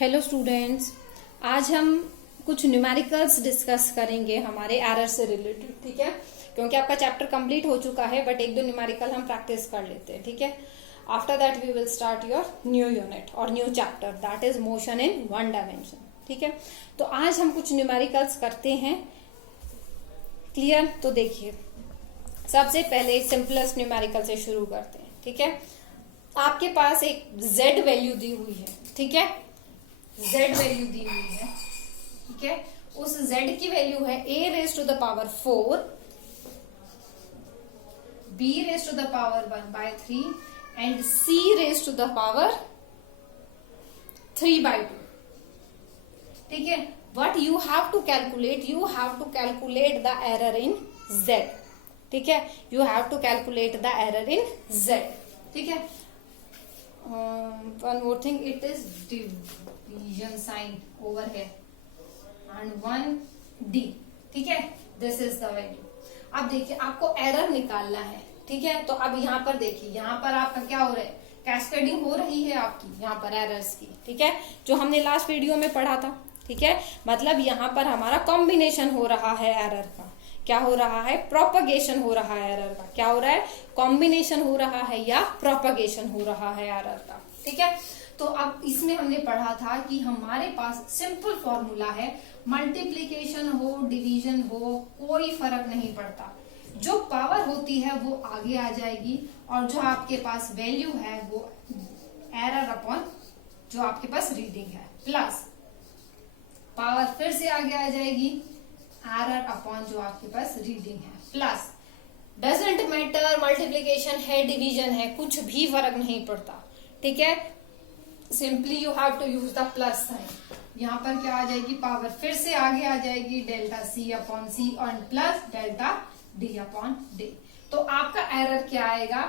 Hello students, आज हम कुछ न्यूमेरिकल्स डिस्कस करेंगे हमारे एरर से रिलेटेड। ठीक है, क्योंकि आपका चैप्टर कंप्लीट हो चुका है, बट एक दो न्यूमेरिकल हम प्रैक्टिस कर लेते हैं। ठीक है, after that we will start your new unit और new chapter, that is motion in one dimension. ठीक है, तो आज हम कुछ न्यूमेरिकल्स करते हैं। क्लियर? तो देखिए, सबसे पहले सिंपलेस्ट न्यूमेरिकल से शुरू करते हैं। ठीक है, आपके पास एक z वैल्यू दी हुई है। ठीक है, z वैल्यू दी हुई है। ठीक है, उस z की वैल्यू है a raise to the power 4, b raise to the power 1/3 and c raise to the power 3/2। ठीक है, what you have to calculate the error in z। ठीक है, you have to calculate the error in z। ठीक है, one more thing, it is division sign over here and 1d। ठीक है, this is the value। अब देखिए, आपको error निकालना है। ठीक है, तो अब यहाँ पर देखिए, यहाँ पर आपका क्या हो रहा है, कैस्केडिंग हो रही है आपकी यहाँ पर एरर्स की। ठीक है, जो हमने लास्ट वीडियो में पढ़ा था। ठीक है, मतलब यहाँ पर हमारा कॉम्बिनेशन हो रहा है एरर का। क्या हो रहा है? प्रोपगेशन हो रहा है एरर का। क्या हो रहा है? कॉम्बिनेशन हो रहा है या प्रोपगेशन हो रहा है एरर का। ठीक है, तो अब इसमें हमने पढ़ा था कि हमारे पास सिंपल फॉर्मूला है, मल्टीप्लीकेशन हो डिवीजन हो कोई फर्क नहीं पड़ता, जो पावर होती है वो आगे आ जाएगी और जो आपके पास वैल्यू है वो एरर अपॉन जो आपके पास रीडिंग है, प्लस पावर फिर से आगे आ जाएगी एरर अपॉन जो आपके पास रीडिंग है, प्लस डजंट मैटर मल्टीप्लीकेशन है डिवीजन है, कुछ भी फर्क नहीं पड़ता। ठीक है, simply you have to use the plus sign. यहाँ पर क्या आ जाएगी, पावर फिर से आगे आ जाएगी डेल्टा सी अपॉन सी और plus delta D upon D. तो आपका एरर क्या आएगा,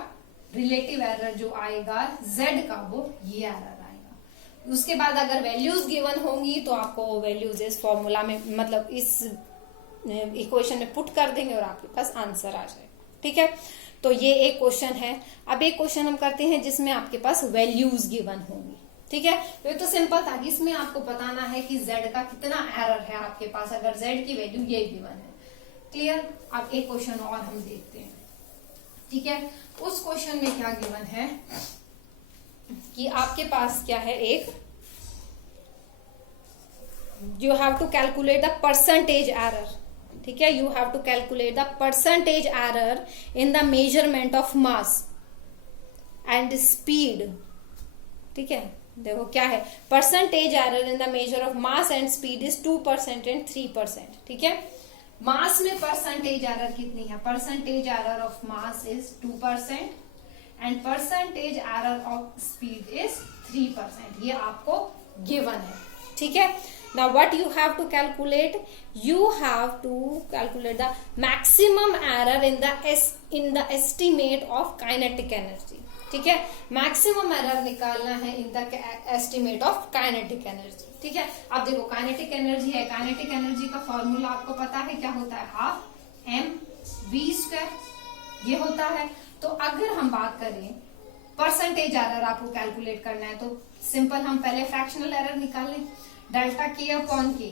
रिलेटिव एरर जो आएगा जेड का, वो ये एरर आएगा। उसके बाद अगर वैल्यूज गिवन होंगी तो आपको वो वैल्यूज इस फॉर्मूला में, मतलब इस इक्वेशन में पुट कर देंगे और आपके पास आंसर आ जाएगा। ठीक है, तो ये एक क्वेश्चन है। अब एक क्वेश्चन हम करते हैं जिसमें आपके पास वैल्यूज गिवन होंगी। ठीक है, तो ये तो सिंपल था कि इसमें आपको बताना है कि z का कितना एरर है आपके पास, अगर z की वैल्यू ये गिवन है। क्लियर? अब एक क्वेश्चन और हम देखते हैं। ठीक है, उस क्वेश्चन में क्या गिवन है कि आपके पास क्या है, एक you have to calculate the percentage error. ठीक है, you have to calculate the percentage error in the measurement of mass and speed. ठीक है, देखो क्या है, percentage error in the measure of mass and speed is 2% and 3%। ठीक है, mass में परसेंटेज एरर कितनी है, percentage error of mass is 2% and percentage error of speed is 3%। ये आपको गिवन है। ठीक है, now what you have to calculate, you have to calculate the maximum error in the estimate of kinetic energy। ठीक है, maximum error निकालना है in the estimate of kinetic energy. ठीक है, अब देखो काइनेटिक एनर्जी है, काइनेटिक एनर्जी का फॉर्मूला आपको पता है क्या होता है, हाफ एम वी स्क्वायर ये होता है। तो अगर हम बात करें परसेंटेज एरर आपको कैलकुलेट करना है, तो सिंपल हम पहले फ्रैक्शनल एरर निकाल लें। डेल्टा के अपॉन के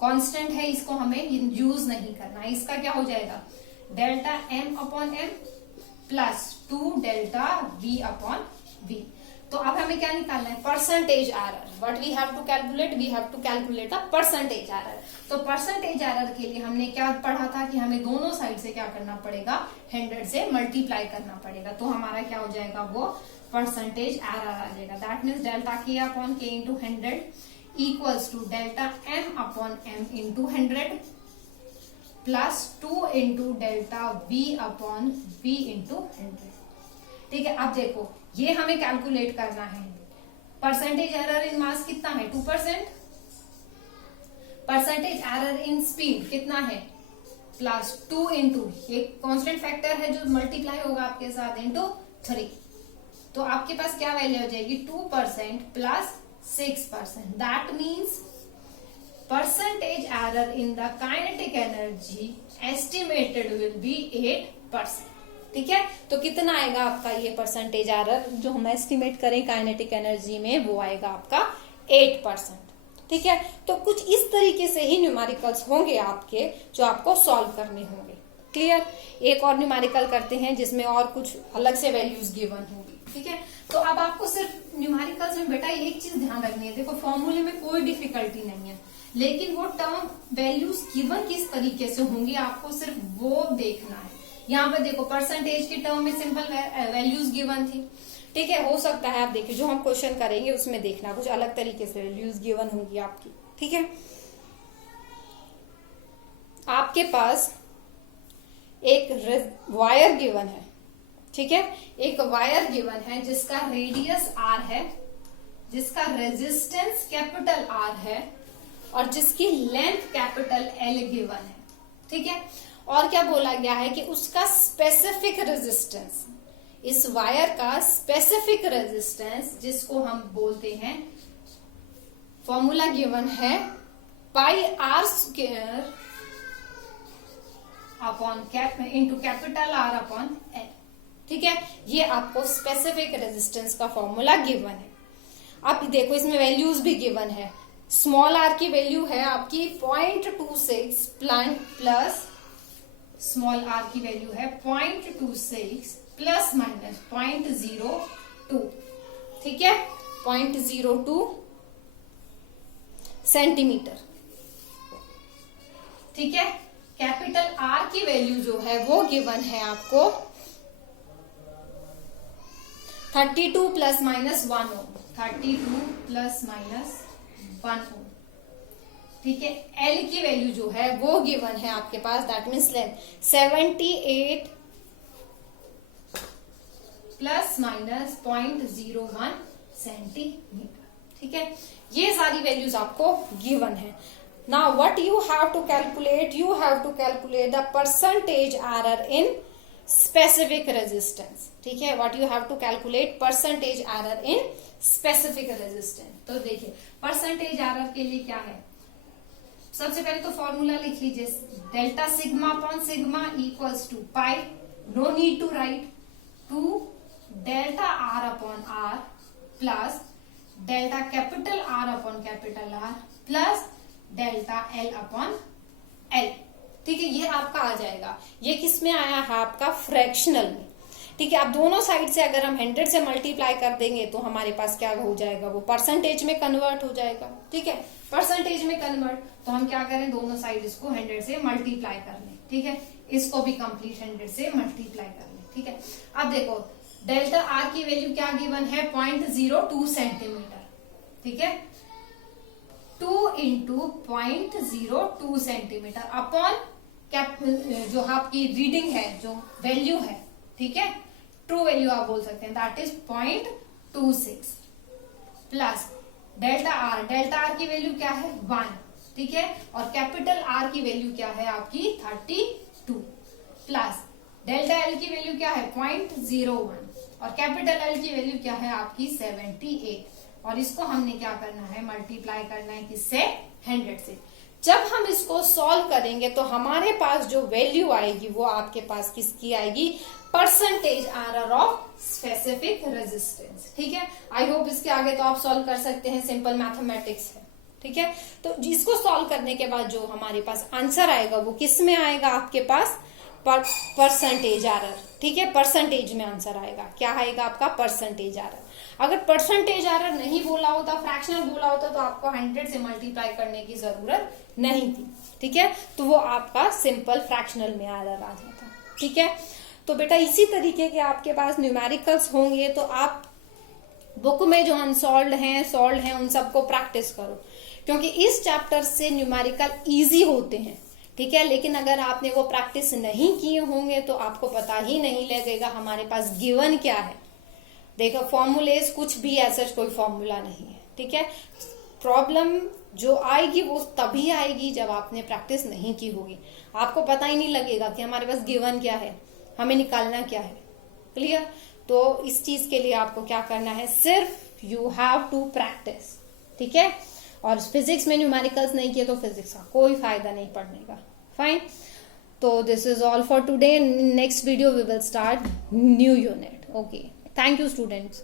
कांस्टेंट है, इसको हमें यूज नहीं करना है। इसका क्या हो जाएगा, delta M upon M plus 2 delta V upon V. तो अब हमें क्या निकालना है, percentage error. What we have to calculate, we have to calculate the percentage error. तो परसेंटेज एरर के लिए हमने क्या पढ़ा था कि हमें दोनों साइड से क्या करना पड़ेगा, 100 से मल्टीप्लाई करना पड़ेगा। तो हमारा क्या हो जाएगा, वो परसेंटेज एरर आ जाएगा। दैट मीन्स डेल्टा के अपॉन के into 100 equals to delta m upon m into 100 plus 2 into delta v upon v into 100। ठीक है, अब देखो ये हमें कैलकुलेट करना है, परसेंटेज एरर इन मास कितना है, 2%, परसेंटेज एरर इन स्पीड कितना है, प्लस 2 इंटू एक कॉन्स्टेंट फैक्टर है जो मल्टीप्लाई होगा आपके साथ इंटू 3। तो आपके पास क्या वैल्यू हो जाएगी, 2% plus 6%। That means percentage error in the kinetic energy estimated will be 8%। ठीक है, तो कितना आएगा आपका ये परसेंटेज एरर जो हम एस्टिमेट करें काइनेटिक एनर्जी में, वो आएगा आपका 8%। ठीक है, तो कुछ इस तरीके से ही न्यूमेरिकल्स होंगे आपके जो आपको सॉल्व करने होंगे। क्लियर। एक और न्यूमेरिकल करते हैं जिसमें और कुछ अलग से वैल्यूज गिवन होंगी। ठीक है, तो अब आपको सिर्फ न्यूमेरिकल्स में बेटा एक चीज ध्यान रखनी है, देखो फॉर्मूले में कोई डिफिकल्टी नहीं है, लेकिन वो टर्म वैल्यूज गिवन किस तरीके से होंगी आपको सिर्फ वो देखना है। यहाँ पे देखो परसेंटेज की टर्म में सिंपल वैल्यूज गिवन थी। ठीक है, हो सकता है आप देखिए जो हम क्वेश्चन करेंगे उसमें देखना कुछ अलग तरीके से वैल्यूज गिवन होंगी आपकी। ठीक है, आपके पास एक वायर गिवन है। ठीक है, एक वायर गिवन है जिसका रेडियस आर है, जिसका रेजिस्टेंस कैपिटल आर है और जिसकी लेंथ कैपिटल एल गिवन है। ठीक है, और क्या बोला गया है कि उसका स्पेसिफिक रेजिस्टेंस, इस वायर का स्पेसिफिक रेजिस्टेंस जिसको हम बोलते हैं, फॉर्मूला गिवन है pi r square upon into capital R upon L. ठीक है, ये आपको स्पेसिफिक रेजिस्टेंस का फॉर्मूला गिवन है। आप देखो इसमें वैल्यूज भी गिवन है। स्मॉल आर की वैल्यू है आपकी 0.26 प्लस स्मॉल आर की वैल्यू है 0.26 प्लस माइनस 0.02। ठीक है, 0.02 सेंटीमीटर। ठीक है, कैपिटल आर की वैल्यू जो है वो गिवन है आपको 32 प्लस माइनस 1 ओम, 32 प्लस माइनस 1 ओम। ठीक है, एल की वैल्यू जो है वो गिवन है आपके पास, that means length 78 plus minus 0.01 centimetre. ठीक है, ये सारी वैल्यूज आपको गिवन है। Now what you have to calculate, you have to calculate the percentage error in specific resistance. ठीक है, what you have to calculate percentage error in specific resistance. तो देखिए परसेंटेज एरर के लिए क्या है, सबसे पहले तो फॉर्मूला लिख लीजिए, delta sigma upon sigma equals to pi, no need to write, two delta R upon R plus delta capital R upon capital R plus delta L upon L. ठीक है, ये आपका आ जाएगा। ये किस में आया है आपका फ्रैक्शनल में। ठीक है, आप दोनों साइड से अगर हम 100 से मल्टीप्लाई कर देंगे तो हमारे पास क्या हो जाएगा, वो परसेंटेज में कन्वर्ट हो जाएगा। ठीक है, परसेंटेज में कन्वर्ट, तो हम क्या करें, दोनों साइड इसको 100 से मल्टीप्लाई कर लें। ठीक है, इसको भी कंप्लीट 100 से मल्टीप्लाई कर लें। ठीक है, अब देखो डेल्टा आर की वैल्यू क्या गिवन है 0.02 सेंटीमीटर। ठीक है, 2 इंटू 0.02 सेंटीमीटर अपॉन जो आपकी रीडिंग है, जो वैल्यू है, ठीक है, ट्रू वैल्यू आप बोल सकते हैं, that is 0.26 plus delta R की वैल्यू क्या है 1। ठीक है, और कैपिटल आर की वैल्यू क्या है आपकी 32 प्लस डेल्टा एल की वैल्यू क्या है 0.01 और कैपिटल एल की वैल्यू क्या है आपकी 78। और इसको हमने क्या करना है, मल्टीप्लाई करना है किससे, 100 से। जब हम इसको सॉल्व करेंगे तो हमारे पास जो वैल्यू आएगी वो आपके पास किसकी आएगी, percentage error of specific resistance. ठीक है, आई होप इसके आगे तो आप सॉल्व कर सकते हैं, सिंपल मैथमेटिक्स है। ठीक है, तो जिसको सॉल्व करने के बाद जो हमारे पास आंसर आएगा वो किस में आएगा, आपके पास परसेंटेज एरर। ठीक है, परसेंटेज में आंसर आएगा, क्या आएगा आपका परसेंटेज एरर। अगर परसेंटेज एरर नहीं बोला होता, फ्रैक्शनल बोला होता, तो आपको 100 से मल्टीप्लाई करने की जरूरत नहीं थी। ठीक है, तो वो आपका सिंपल फ्रैक्शनल में एरर आ जाता। ठीक है, तो बेटा इसी तरीके के आपके पास न्यूमेरिकल्स होंगे, तो आप बुक में जो अनसॉल्व्ड हैं, सॉल्व्ड हैं, उन सबको प्रैक्टिस करो, क्योंकि इस चैप्टर से न्यूमेरिकल इजी होते हैं। ठीक है, लेकिन अगर आपने वो प्रैक्टिस नहीं किए होंगे तो आपको पता ही नहीं लगेगा हमारे पास गिवन क्या है। देखो फॉर्मूलेज कुछ भी ऐसा कोई फॉर्मूला नहीं है। ठीक है, प्रॉब्लम जो आएगी वो तभी आएगी जब आपने प्रैक्टिस नहीं की होगी, आपको पता ही नहीं लगेगा कि हमारे पास गिवन क्या है, हमें निकालना क्या है। क्लियर, तो इस चीज के लिए आपको क्या करना है, सिर्फ यू हैव टू प्रैक्टिस। ठीक है, और फिजिक्स में न्यूमेरिकल्स नहीं किए तो फिजिक्स का कोई फायदा नहीं पढ़ने का। फाइन, तो this is all for today. Next video we will start new unit. Okay, thank you students.